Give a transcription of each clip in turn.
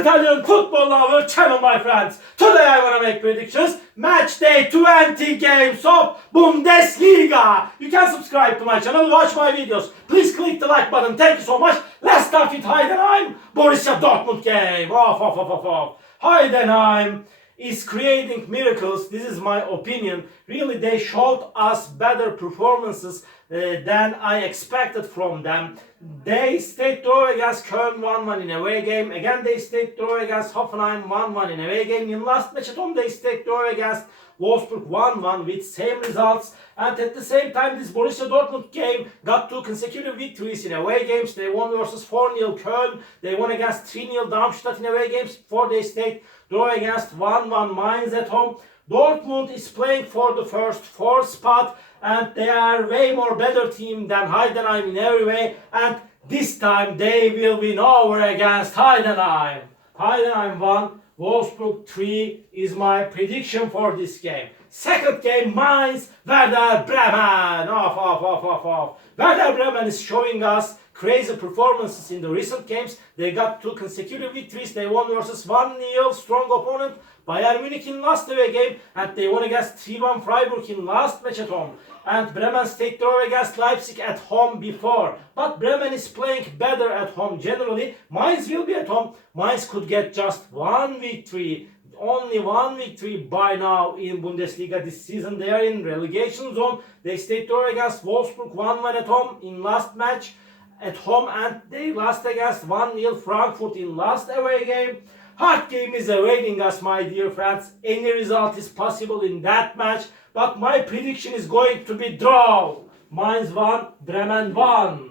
Italian football lover channel, my friends. Today I want to make predictions. Match day 20 games of Bundesliga. You can subscribe to my channel, watch my videos. Please click the like button. Thank you so much. Let's start with Heidenheim Borussia Dortmund game. Heidenheim is creating miracles. This is my opinion. Really, they showed us better performances than I expected from them. They stayed draw against Köln 1-1 in away game. Again, they stayed draw against Hoffenheim 1-1 in away game. In last match at home, they stayed draw against Wolfsburg 1-1 with same results. And at the same time, this Borussia Dortmund game got 2 consecutive victories in away games. They won versus 4-0 Köln. They won against 3-0 Darmstadt in away games before they stayed draw against 1-1 Mainz at home. Dortmund is playing for the first 4 spot, and they are way more better team than Heidenheim in every way, and this time they will win over against Heidenheim. Heidenheim 1, Wolfsburg 3 is my prediction for this game. Second game, Mainz, Werder Bremen. Werder Bremen is showing us crazy performances in the recent games. They got 2 consecutive victories. They won versus 1-0 strong opponent Bayern Munich in last away game, and they won against 3-1 Freiburg in last match at home. And Bremen stayed draw against Leipzig at home before. But Bremen is playing better at home generally. Mainz will be at home. Mainz could get just 1 victory. Only 1 victory by now in Bundesliga this season. They are in relegation zone. They stayed draw against Wolfsburg 1-1 at home in last match at home, and they lost against 1-0 Frankfurt in last away game. Hard game is awaiting us, my dear friends. Any result is possible in that match, but my prediction is going to be draw. Mainz 1, Bremen 1.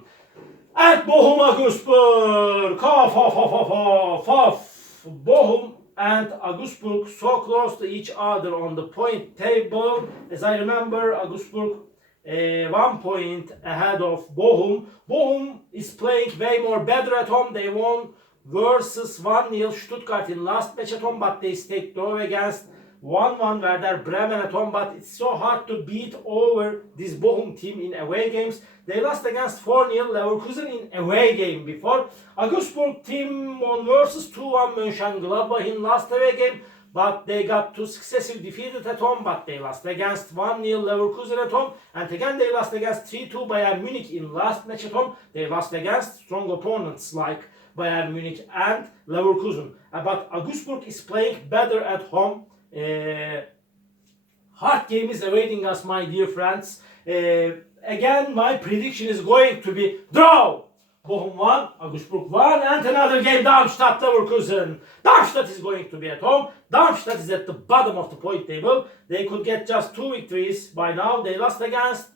And Bochum Augsburg. Bochum and Augsburg so close to each other on the point table. As I remember, Augsburg 1 point ahead of Bochum. Bochum is playing way more better at home. They won versus 1-0 Stuttgart in last match at home, but they stayed draw against 1-1 Werder Bremen at home. But it's so hard to beat over this Bochum team in away games. They lost against 4-0 Leverkusen in away game before. Augsburg team won versus 2-1 Mönchengladbach in last away game, but they got 2 successive defeated at home, but they lost against 1-0 Leverkusen at home, and again they lost against 3-2 Bayern Munich in last match at home. They lost against strong opponents like Bayern Munich and Leverkusen. But Augsburg is playing better at home. Hard game is awaiting us, my dear friends. Again, my prediction is going to be draw. Bochum 1, Augsburg 1, and another game, Darmstadt Leverkusen. Darmstadt is going to be at home. Darmstadt is at the bottom of the point table. They could get just 2 victories by now. They lost against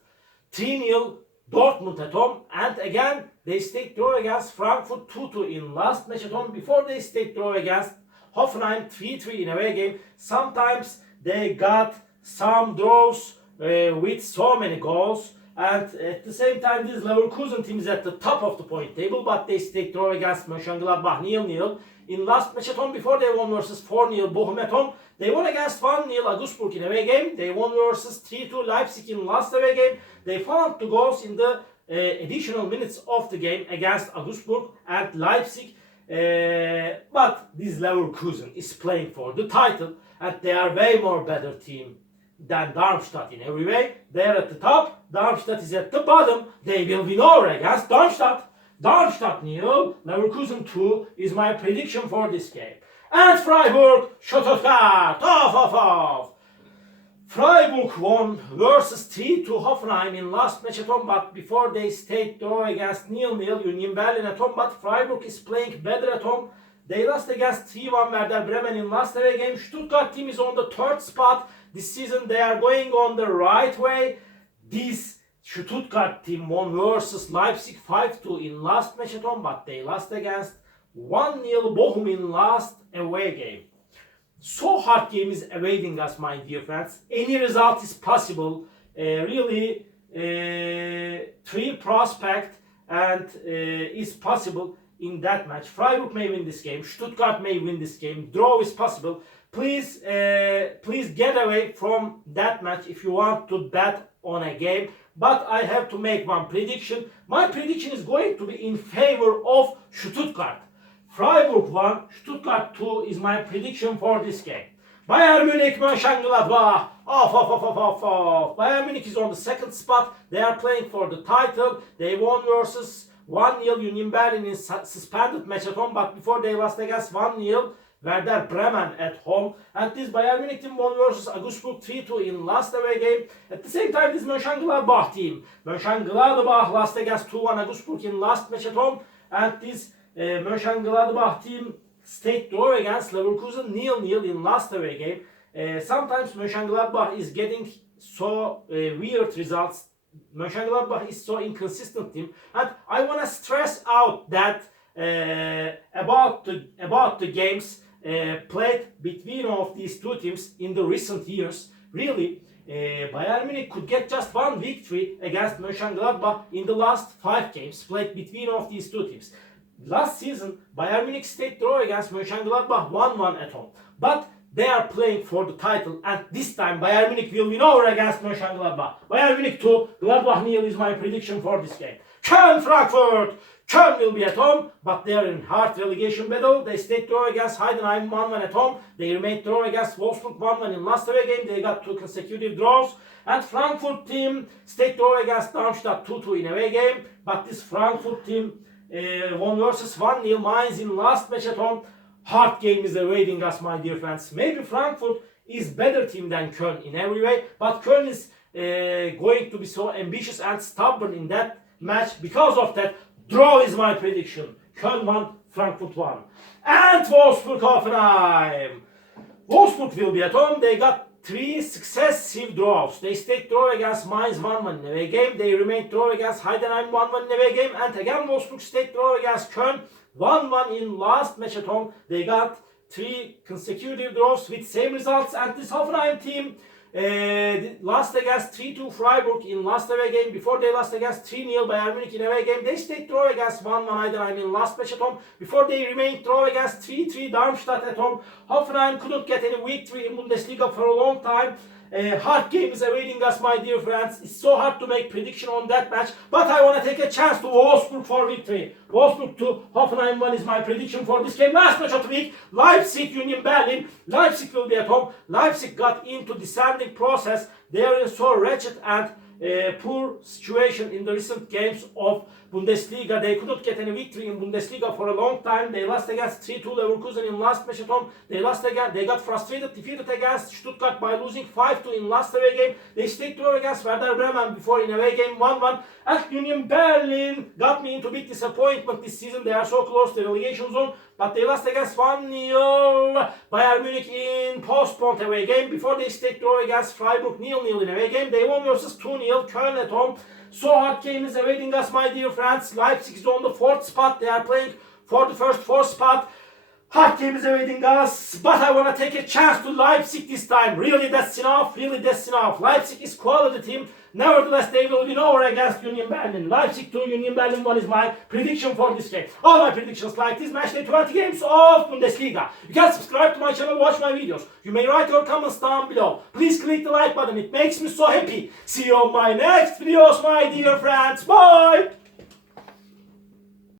3-0 Dortmund at home, and again they stayed draw against Frankfurt 2-2 in last match at home before they stayed draw against Hoffenheim 3-3 in away game. Sometimes they got some draws with so many goals, and at the same time this Leverkusen team is at the top of the point table, but they stayed draw against Mönchengladbach 0-0 in last match at home before they won versus 4-0 Bochum at home. They won against 1-0 Augsburg in away game. They won versus 3-2 Leipzig in last away game. They found 2 goals in the additional minutes of the game against Augsburg and Leipzig. But this Leverkusen is playing for the title, and they are way more better team than Darmstadt in every way. They are at the top. Darmstadt is at the bottom. They will win over against Darmstadt. Darmstadt 0, Leverkusen 2 is my prediction for this game. And Freiburg, Stuttgart, Freiburg won versus 3-2 Hoffenheim in last match at home, but before they stayed draw against 0-0 Union Berlin at home. But Freiburg is playing better at home. They lost against 3-1 Werder Bremen in last away game. Stuttgart team is on the 3rd spot this season. They are going on the right way. This Stuttgart team won versus Leipzig 5-2 in last match at home, but they lost against 1-0 Bochum in last away game. So hard game is awaiting us, my dear friends. Any result is possible. Really, 3 prospect and is possible in that match. Freiburg may win this game. Stuttgart may win this game. Draw is possible. Please get away from that match if you want to bet on a game. But I have to make one prediction. My prediction is going to be in favor of Stuttgart. Freiburg 1, Stuttgart 2 is my prediction for this game. Bayern Munich, Mönchengladbach. Off. Bayern Munich is on the second spot. They are playing for the title. They won versus 1-0 Union Berlin in suspended match at home, but before they lost against 1-0 Werder Bremen at home. And this Bayern Munich team won versus Augsburg 3-2 in last away game. At the same time, this Mönchengladbach team. Mönchengladbach lost against 2-1 Augsburg in last match at home. And this Mönchengladbach team stayed draw against Leverkusen 0-0 in last away game. Sometimes Mönchengladbach is getting so weird results. Mönchengladbach is so inconsistent team, and I want to stress out that about the games played between of these two teams in the recent years. Really, Bayern Munich could get just one victory against Mönchengladbach in the last 5 games played between of these two teams. Last season, Bayern Munich stayed draw against Mönchengladbach 1-1 at home, but they are playing for the title, and this time Bayern Munich will win over against Mönchengladbach. Bayern Munich 2, Gladbach 0 is my prediction for this game. Köln, Frankfurt. Köln will be at home, but they are in hard relegation battle. They stayed draw against Heidenheim 1-1 at home. They remained draw against Wolfsburg 1-1 in last away game. They got 2 consecutive draws. And Frankfurt team stayed draw against Darmstadt 2-2 in away game. But this Frankfurt team won versus 1-0 Mainz in last match at home. Hard game is awaiting us, my dear friends. Maybe Frankfurt is better team than Köln in every way, but Köln is going to be so ambitious and stubborn in that match. Because of that, draw is my prediction. Köln 1, Frankfurt 1. And Wolfsburg Hoffenheim. Wolfsburg will be at home. They got 3 successive draws. They stayed draw against Mainz 1-1 in away game. They remained draw against Heidenheim 1-1 in away game. And again Wolfsburg stayed draw against Köln 1-1 in last match at home. They got 3 consecutive draws with same results. And this Hoffenheim team lost against 3-2 Freiburg in last away game. Before they lost against 3-0 Bayern Munich in away game. They stayed draw against 1-1 Heidenheim in last match at home. Before they remained draw against 3-3 Darmstadt at home. Hoffenheim couldn't get any victory in Bundesliga for a long time. Hard game is awaiting us, my dear friends. It's so hard to make prediction on that match, but I want to take a chance to Wolfsburg for victory. Wolfsburg 2, Hoffenheim 1 is my prediction for this game. Last match of the week, Leipzig, Union Berlin. Leipzig will be at home. Leipzig got into descending process. They are in so wretched and poor situation in the recent games of Bundesliga. They couldn't get any victory in Bundesliga for a long time. They lost against 3-2 Leverkusen in last match at home. They lost again. They got frustrated, defeated against Stuttgart by losing 5-2 in last away game. They stayed draw against Werder Bremen before in away game 1-1. And Union Berlin got me into big disappointment this season. They are so close to the relegation zone, but they lost against 1-0 Bayern Munich in postponed away game. Before they stayed draw against Freiburg 0-0 in away game. They won versus 2-0 Köln at home. So hard game is awaiting us, my dear friends. Leipzig is on the 4th spot. They are playing for the first 4th spot. Hard game is awaiting us, but I want to take a chance to Leipzig this time. Really, that's enough. Really, that's enough. Leipzig is quality team. Nevertheless, they will win over against Union Berlin. Leipzig 2, Union Berlin 1 is my prediction for this game. All my predictions like this match day 20 games of Bundesliga. You can subscribe to my channel, watch my videos. You may write your comments down below. Please click the like button. It makes me so happy. See you on my next videos, my dear friends. Bye!